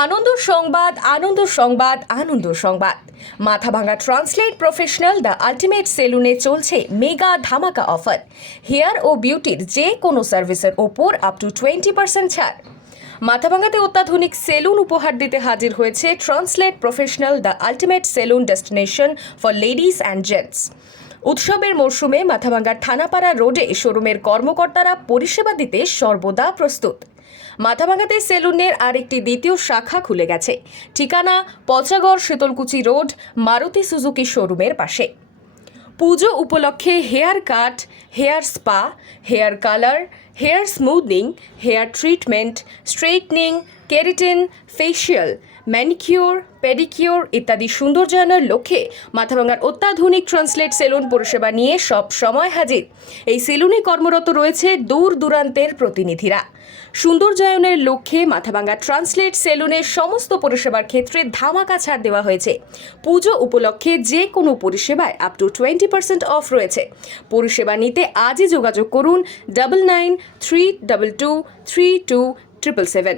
আনন্দ সংবাদ আনন্দ সংবাদ আনন্দ সংবাদ। Mathabhanga translate professional the ultimate সেলুনে চলছে মেগা ধামাকা অফার। হেয়ার ও বিউটির যে কোনো সার্ভিসের ওপর আপ টু টোয়েন্টি পার্সেন্ট ছাড়। মাথাভাঙাতে অত্যাধুনিক সেলুন উপহার দিতে হাজির হয়েছে translate professional the ultimate salon destination for ladies and gents. উৎসবের মরশুমে মাথাভাঙ্গার থানাপাড়া রোডে শোরুমের কর্মকর্তারা পরিষেবা দিতে সর্বদা প্রস্তুত। মাথাভাঙ্গাতে সেলুনের আরেকটি দ্বিতীয় শাখা খুলে গেছে। ঠিকানা পচাগড় শীতলকুচি রোড, মারুতি সুজুকি শোরুমের পাশে। পুজো উপলক্ষে hair cut, hair spa, hair colour hair smoothening, hair treatment straightening keratin, facial, manicure, pedicure ইত্যাদি সৌন্দর্যায়নের লক্ষ্যে মাথাভাঙ্গার অত্যাধুনিক ট্রান্সলেট সেলুন পরিষেবা নিয়ে সব সময় হাজির। এই সেলুনে কর্মরত রয়েছে দূর দূরান্তের প্রতিনিধিরা। সৌন্দর্যায়নের লক্ষ্যে মাথাভাঙ্গা ট্রান্সলেট সেলুনের সমস্ত পরিষেবার ক্ষেত্রে ধামাকা ছাড় দেওয়া হয়েছে। পুজো উপলক্ষে যে কোনো পরিষেবায় up to twenty percent off রয়েছে। পরিষেবা নিতে আজই যোগাযোগ করুন double nine three double two three two triple seven